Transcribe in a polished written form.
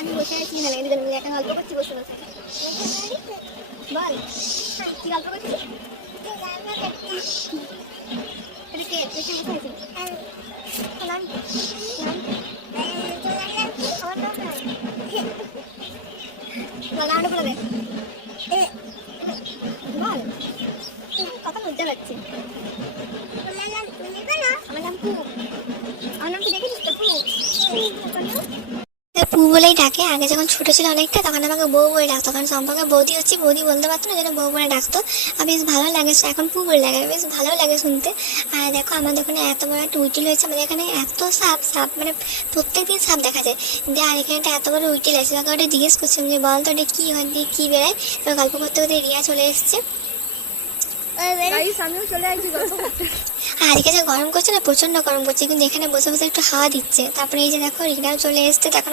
আমি বসে আছি না, দুজন মিলে একটা গল্প করছি বসে বসে। বল কি গল্প করছিস? এটা কে পেছনে বসে আছিস? নাম আমার নাম নামটা বলে দে। বল কথা বুঝতে পারছি। আমার নাম পু। আমার নাম কি দেখেছিস তো? পু বলেই ডাকে। আগে যখন ছোট ছিল অনেকটা, তখন আমাকে বউ বলে ডাকতো, কারণ সম্পর্কে বৌদি হচ্ছে, বৌদি বলতে পারতো না, যেন বউ বলে ডাকতো। আর বেশ ভালো লাগে, এখন পু বলে ডাকে, বেশ ভালো লাগে শুনতে। আর দেখো আমাদের ওখানে এত বড় একটা উইটিল হয়েছে, আমাদের এখানে এত সাপ সাপ মানে প্রত্যেকদিন সাপ দেখা যায়। দিয়ে আর এখানে একটা এত বড় উইটিল আছে, ওকে ওটা জিজ্ঞেস করছিলাম যে বল তো এটা কী হয়, দিয়ে কী বেড়ায়। তো গল্প করতে করতে রিয়া চলে এসছে। আমিও চলে আসছি গল্প করতে। আর এদিকে যে গরম করছে না, প্রচন্ড গরম করছে, কিন্তু এখানে বসে বসে একটু হাওয়া দিচ্ছে। তারপরে এই যে দেখো রিনাও চলে এসছে, তখন